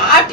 8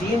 3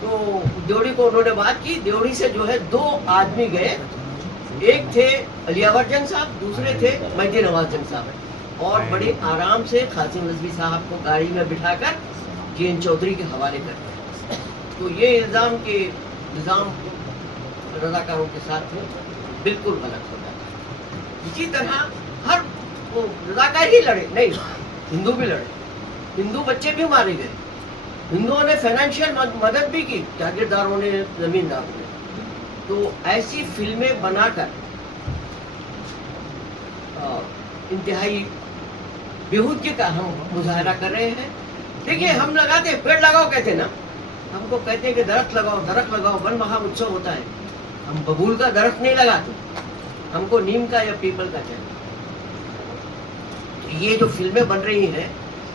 تو دیوڑی کو انہوں نے بات کی. دیوڑی سے جو ہے 2 آدمی گئے, ایک تھے علی اکبر جنگ صاحب, دوسرے تھے مہدی نواز جنگ صاحب, اور بڑے آرام سے قاسم رضوی صاحب کو گاڑی میں بٹھا کر جے این چودھری کے حوالے کر دیا. تو یہ نظام رضاکاروں کے ساتھ بالکل غلط ہوتا ہے. اسی طرح ہر رضاکار ہی لڑے نہیں, ہندو بھی لڑے, ہندو بچے بھی مارے گئے, ہندوؤں نے فائنینشیل مدد بھی کی, جاگیرداروں نے, زمینداروں نے. تو ایسی فلمیں بنا کر انتہائی بےہودگی کا ہم مظاہرہ کر رہے ہیں. دیکھیے ہم لگاتے پیڑ لگاؤ کہتے نا, ہم کو کہتے ہیں کہ درخت لگاؤ, ون مہا اتسو ہوتا ہے, ہم ببول کا درخت نہیں لگاتے, ہم کو نیم کا یا پیپل کا چاہیے. یہ جو فلمیں بن رہی ہیں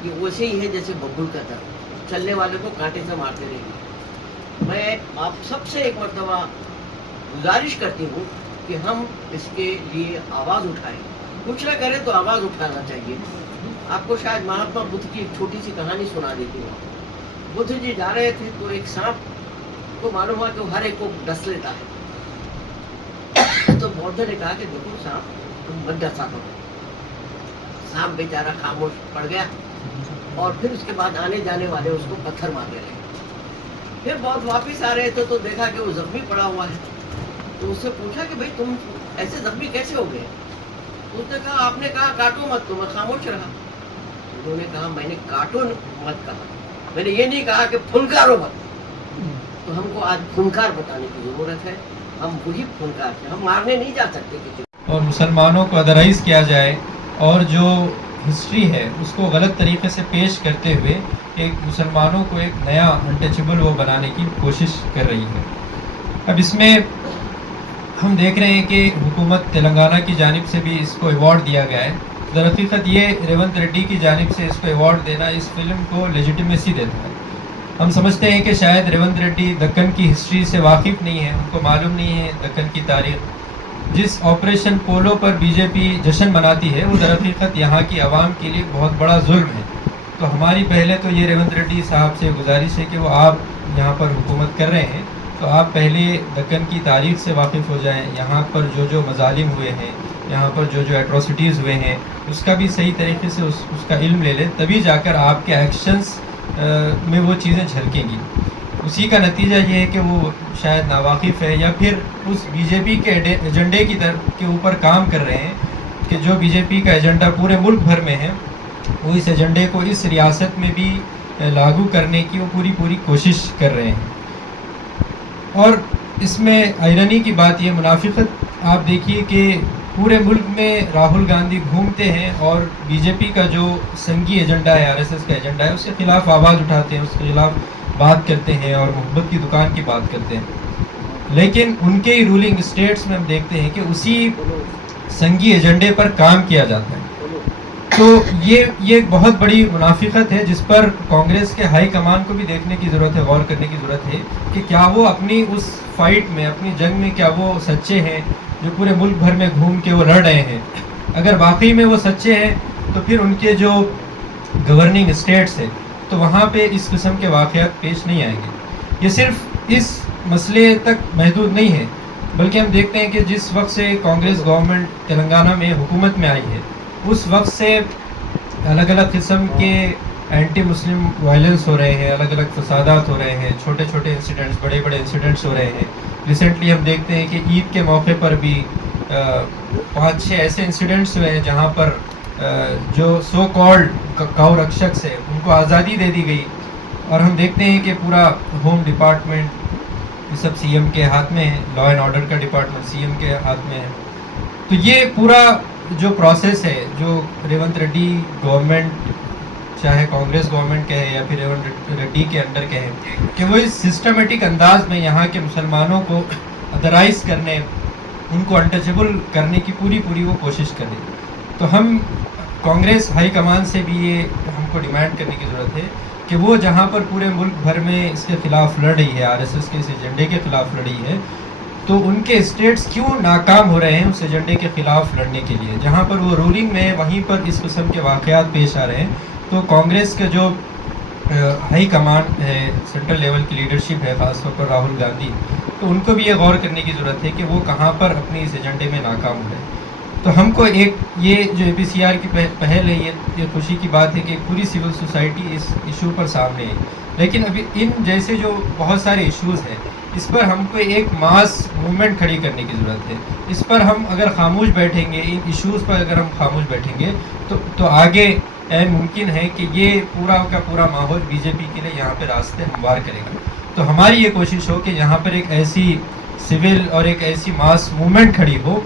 یہ ویسے ہی ہے جیسے ببول کا درخت, چلنے والے کو کانٹے سے مارتے رہیں گے. میں آپ سب سے ایک مرتبہ گزارش کرتی ہوں کہ ہم اس کے لیے آواز اٹھائیں. کچھ نہ کریں تو آواز اٹھانا چاہیے. آپ کو شاید مہاتما بدھ کی ایک چھوٹی سی کہانی سنا دیتی ہوں. بدھ جی جا رہے تھے تو ایک سانپ کو معلوم ہوا کہ وہ ہر ایک کو ڈس لیتا ہے. تو بدھ نے کہا کہ دیکھو سانپ تم مت ڈسا کرو. سانپ بیچارہ خاموش پڑ گیا, اور پھر اس کے بعد آنے جانے والے اس کو پتھر مارنے لگے. پھر بہت واپس آ رہے تھے تو دیکھا کہ وہ زخمی پڑا ہوا ہے. تو اس سے پوچھا کہ بھائی تم ایسے زخمی کیسے ہو گئے؟ اس نے کہا آپ نے کہا کاٹو مت, تو میں خاموش رہا. انہوں نے کہا میں نے کاٹو مت کہا, میں نے یہ نہیں کہا کہ پھنکارو مت. تو ہم کو آج پھنکار بتانے کی ضرورت ہے. ہم وہی پھنکار تھے, ہم مارنے نہیں جا سکتے کسی کو. اور مسلمانوں کو ادرائز کیا جائے اور جو ہسٹری ہے اس کو غلط طریقے سے پیش کرتے ہوئے ایک مسلمانوں کو ایک نیا انٹچبل وہ بنانے کی کوشش کر رہی ہے. اب اس میں ہم دیکھ رہے ہیں کہ حکومت تلنگانہ کی جانب سے بھی اس کو ایوارڈ دیا گیا ہے. در حقیقت یہ ریونت ریڈی کی جانب سے اس کو ایوارڈ دینا اس فلم کو لیجیٹیمیسی دیتا ہے. ہم سمجھتے ہیں کہ شاید ریونت ریڈی دکن کی ہسٹری سے واقف نہیں ہے, ان کو معلوم نہیں ہے دکن کی تاریخ. جس آپریشن پولو پر بی جے پی جشن مناتی ہے وہ در حقیقت یہاں کی عوام کے لیے بہت بڑا ظلم ہے. تو ہماری پہلے تو یہ ریونت ریڈی صاحب سے گزارش ہے کہ وہ آپ یہاں پر حکومت کر رہے ہیں تو آپ پہلے دکن کی تاریخ سے واقف ہو جائیں. یہاں پر جو مظالم ہوئے ہیں, یہاں پر جو ایٹروسٹیز ہوئے ہیں اس کا بھی صحیح طریقے سے اس کا علم لے لیں, تبھی جا کر آپ کے ایکشنز میں وہ چیزیں جھلکیں گی. اسی کا نتیجہ یہ ہے کہ وہ شاید ناواقف ہے یا پھر اس بی جے پی کے ایجنڈے کی طرف کے اوپر کام کر رہے ہیں کہ جو بی جے پی کا ایجنڈا پورے ملک بھر میں ہے وہ اس ایجنڈے کو اس ریاست میں بھی لاگو کرنے کی وہ پوری کوشش کر رہے ہیں. اور اس میں آئرنی کی بات یہ منافقت آپ دیکھیے کہ پورے ملک میں راہل گاندھی گھومتے ہیں اور بی جے پی کا جو سنگھی ایجنڈا ہے, آر ایس ایس کا ایجنڈا ہے, اس کے خلاف آواز اٹھاتے ہیں, اس کے خلاف بات کرتے ہیں اور محبت کی دکان کی بات کرتے ہیں. لیکن ان کے ہی رولنگ اسٹیٹس میں ہم دیکھتے ہیں کہ اسی سنگھی ایجنڈے پر کام کیا جاتا ہے. تو یہ ایک بہت بڑی منافقت ہے جس پر کانگریس کے ہائی کمان کو بھی دیکھنے کی ضرورت ہے, غور کرنے کی ضرورت ہے کہ کیا وہ اپنی اس فائٹ میں, اپنی جنگ میں کیا وہ سچے ہیں جو پورے ملک بھر میں گھوم کے وہ لڑ رہے ہیں. اگر واقعی میں وہ سچے ہیں تو پھر ان کے جو گورننگ اسٹیٹس ہیں تو وہاں پہ اس قسم کے واقعات پیش نہیں آئیں گے. یہ صرف اس مسئلے تک محدود نہیں ہے بلکہ ہم دیکھتے ہیں کہ جس وقت سے کانگریس گورنمنٹ تلنگانہ میں حکومت میں آئی ہے اس وقت سے الگ الگ قسم کے اینٹی مسلم وائلنس ہو رہے ہیں, الگ الگ فسادات ہو رہے ہیں, چھوٹے چھوٹے انسیڈنٹس, بڑے بڑے انسیڈنٹس ہو رہے ہیں. ریسنٹلی ہم دیکھتے ہیں کہ عید کے موقع پر بھی 5-6 ایسے انسیڈنٹس ہوئے ہیں جہاں پر جو سو کالڈ کاؤ رکشک ہے ان کو آزادی دے دی گئی. اور ہم دیکھتے ہیں کہ پورا ہوم ڈپارٹمنٹ یہ سب سی ایم کے ہاتھ میں ہے, لا اینڈ آرڈر کا ڈپارٹمنٹ سی ایم کے ہاتھ میں ہے. تو یہ پورا جو پروسیس ہے جو ریونت ریڈی گورنمنٹ, چاہے کانگریس گورنمنٹ کہے یا پھر ریونت ریڈی کے انڈر کہے, کہ وہ اس سسٹمیٹک انداز میں یہاں کے مسلمانوں کو ادرائز کرنے, ان کو انٹچبل کرنے کی پوری وہ کوشش کرے. تو ہم کانگریس ہائی کمان سے بھی یہ ہم کو ڈیمانڈ کرنے کی ضرورت ہے کہ وہ جہاں پر پورے ملک بھر میں اس کے خلاف لڑ رہی ہے, آر ایس ایس کے اس ایجنڈے کے خلاف لڑ رہی ہے, تو ان کے اسٹیٹس کیوں ناکام ہو رہے ہیں اس ایجنڈے کے خلاف لڑنے کے لیے. جہاں پر وہ رولنگ میں وہیں پر اس قسم کے واقعات پیش آ رہے ہیں. تو کانگریس کا جو ہائی کمانڈ ہے، سینٹرل لیول کی لیڈرشپ ہے، خاص طور پر راہل گاندھی، تو ان کو بھی یہ غور کرنے کی ضرورت ہے کہ وہ کہاں پر اپنی اس ایجنڈے میں ناکام ہوئے. تو ہم کو ایک یہ جو APCR کی پہل ہے، یہ خوشی کی بات ہے کہ پوری سول سوسائٹی اس ایشو پر سامنے ہے. لیکن ابھی ان جیسے جو بہت سارے ایشوز ہیں، اس پر ہم کو ایک ماس موومنٹ کھڑی کرنے کی ضرورت ہے. اس پر ہم اگر خاموش بیٹھیں گے، ان ایشوز پر اگر ہم خاموش بیٹھیں گے تو آگے ممکن ہے کہ یہ پورا کا پورا ماحول BJP کے لیے یہاں پہ راستے ہموار کرے گا. تو ہماری یہ کوشش ہو کہ یہاں پر ایک ایسی سول اور ایک ایسی ماس موومنٹ کھڑی ہو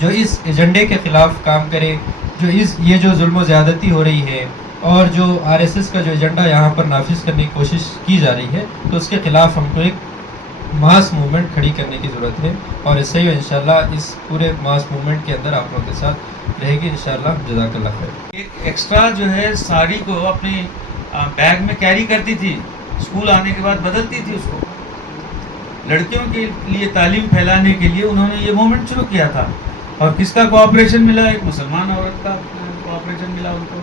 جو اس ایجنڈے کے خلاف کام کرے، جو یہ جو ظلم و زیادتی ہو رہی ہے اور جو RSS کا جو ایجنڈا یہاں پر نافذ کرنے کی کوشش کی جا رہی ہے، تو اس کے خلاف ہم کو ایک ماس موومنٹ کھڑی کرنے کی ضرورت ہے. اور اس سے ہی انشاءاللہ اس پورے ماس موومنٹ کے اندر آپ لوگوں کے ساتھ رہے گی انشاءاللہ. جزاک اللہ خیر. ایک ایکسٹرا جو ہے ساڑی کو اپنی بیگ میں کیری کرتی تھی، اسکول آنے کے بعد بدلتی تھی اس کو. لڑکیوں کے لیے تعلیم پھیلانے کے لیے انہوں نے یہ موومنٹ شروع کیا تھا. اور کس کا کوآپریشن ملا؟ ایک مسلمان عورت کا کوآپریشن ملا ان کو.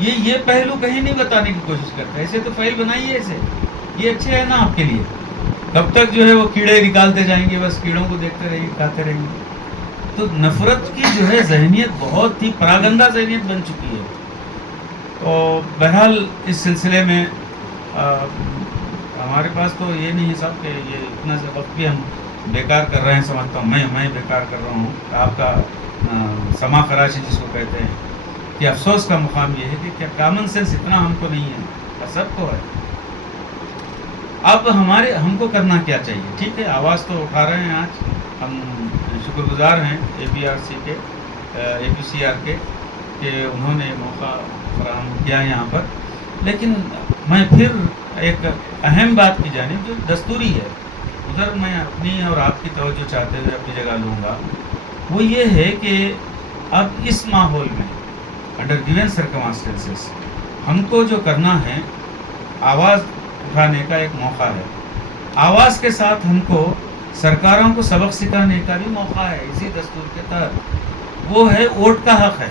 یہ پہلو کہیں نہیں بتانے کی کوشش کرتا. ایسے تو فائل بنائیے، ایسے یہ اچھے ہے نا آپ کے لیے. کب تک جو ہے وہ کیڑے نکالتے جائیں گے، بس کیڑوں کو دیکھتے رہیں گے، کھاتے رہیں گے. تو نفرت کی جو ہے ذہنیت بہت ہی پراگندہ ذہنیت بن چکی ہے. تو بہرحال اس سلسلے میں ہمارے پاس تو یہ نہیں ہے صاحب کہ یہ اتنا سے وقت بھی ہم بیکار کر رہے ہیں. سمجھتا ہوں میں بیکار کر رہا ہوں. آپ کا سما خراشی جس کو کہتے ہیں، کہ افسوس کا مقام یہ ہے کہ کیا کامن سینس اتنا ہم کو نہیں ہے؟ سب کو ہے. اب ہم کو کرنا کیا چاہیے؟ ٹھیک ہے، آواز تو اٹھا رہے ہیں. آج ہم شکر گزار ہیں APCR کے کہ انہوں نے موقع فراہم کیا یہاں پر. لیکن میں پھر ایک اہم بات کی جانب جو دستوری ہے، ادھر میں اپنی اور آپ کی توجہ چاہتے ہوئے اپنی جگہ لوں گا. وہ یہ ہے کہ اب اس ماحول میں انڈر گیون سرکمسٹینسز ہم کو جو کرنا ہے، آواز اٹھانے کا ایک موقع ہے. آواز کے ساتھ ہم کو سرکاروں کو سبق سکھانے کا بھی موقع ہے اسی دستور کے تحت. وہ ہے ووٹ کا حق ہے.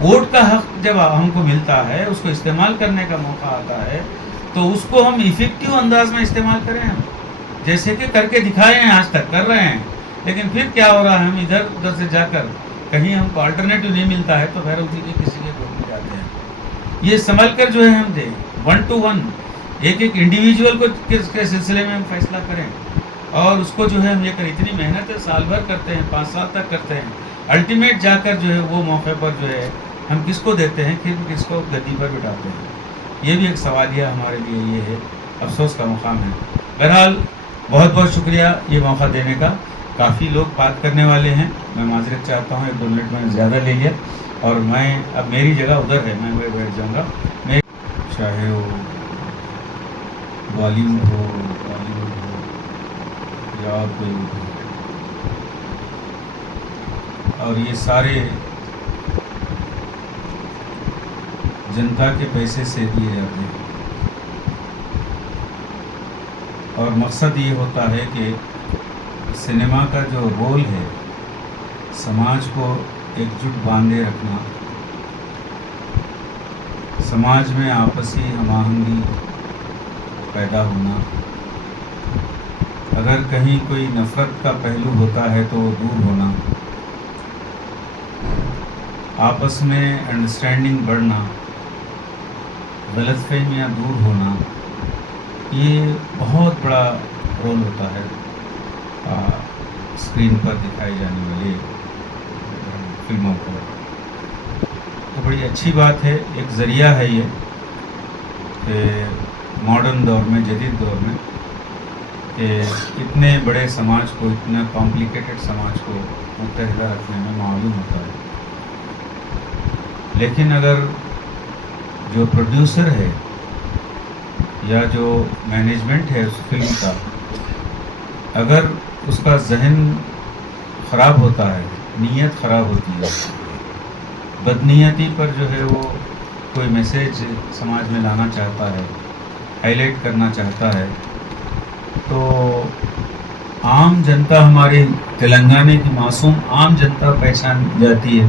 ووٹ کا حق جب ہم کو ملتا ہے، اس کو استعمال کرنے کا موقع آتا ہے، تو اس کو ہم ایفیکٹیو انداز میں استعمال کریں. ہم جیسے کہ کر کے دکھائے ہیں، آج تک کر رہے ہیں. لیکن پھر کیا ہو رہا ہے، ہم ادھر ادھر سے جا کر کہیں ہم کو آلٹرنیٹو نہیں ملتا ہے تو غیر کسی کے ووٹ میں جاتے ہیں. یہ سنبھل کر جو ہے ہم دیں 1 to 1 ایک انڈیویجول کو کے سلسلے میں ہم فیصلہ کریں. اور اس کو جو ہے ہم یہ کر اتنی محنت ہے، سال بھر کرتے ہیں، 5 سال تک کرتے ہیں. الٹیمیٹ جا کر جو ہے وہ موقع پر جو ہے ہم کس کو دیتے ہیں، پھر کس کو گدی پر بٹھاتے ہیں. یہ بھی ایک سوالیہ ہمارے لیے یہ ہے، افسوس کا مقام ہے. بہرحال بہت بہت شکریہ یہ موقع دینے کا. کافی لوگ بات کرنے والے ہیں، میں معذرت چاہتا ہوں 1-2 منٹ میں زیادہ لے لیا. اور میں اب میری جگہ ادھر ہے، میں وہی بیٹھ جاؤں گا. میں چاہے وہ بالی ووڈ ہو، ٹالی ووڈ ہو یا کوئی ہو، اور یہ سارے جنتا کے پیسے سے دیے جاتے ہیں. اور مقصد یہ ہوتا ہے کہ سنیما کا جو رول ہے، سماج کو ایک جٹ باندھے رکھنا، سماج میں آپسی ہم آہنگی پیدا ہونا. اگر کہیں کوئی نفرت کا پہلو ہوتا ہے تو وہ دور ہونا، آپس میں انڈرسٹینڈنگ بڑھنا، غلط فہمیاں دور ہونا، یہ بہت بڑا رول ہوتا ہے اسکرین پر دکھائی جانے والی فلموں کو. تو بڑی اچھی بات ہے، ایک ذریعہ ہے یہ کہ ماڈرن دور میں، جدید دور میں، کہ اتنے بڑے سماج کو، اتنا کمپلیکیٹڈ سماج کو متحدہ رکھنے میں معاون ہوتا ہے. لیکن اگر جو پروڈیوسر ہے یا جو مینجمنٹ ہے اس فلم کا، اگر اس کا ذہن خراب ہوتا ہے، نیت خراب ہوتی ہے، بدنیتی پر جو ہے وہ کوئی میسیج سماج میں لانا چاہتا ہے، ہائی لائٹ کرنا چاہتا ہے، تو عام جنتا، ہماری تلنگانے کی معصوم عام جنتا پہچان جاتی ہے.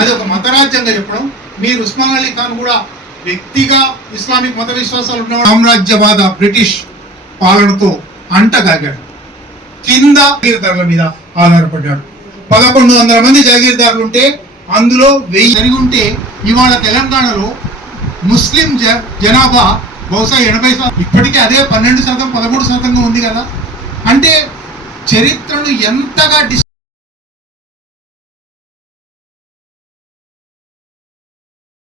అది ఒక మతరాజ్యంగా చెప్పడం, మీరు ఉస్మాన్ అలీ ఖాన్ కూడా వ్యక్తిగా ఇస్లామిక్ మత విశ్వాసాలు ఉన్నవాడు సామ్రాజ్యవాద బ్రిటిష్ పాలనతో అంటగాగాడు. కింద జాగీర్దారుల మీద ఆధారపడ్డాడు. 1100 మంది జాగీర్దారులు ఉంటే అందులో 1000 జరిగి ఉంటే ఇవాళ తెలంగాణలో ముస్లిం జనాభా బహుశా 80%, ఇప్పటికీ అదే 12% 13% ఉంది కదా. అంటే చరిత్రను ఎంతగా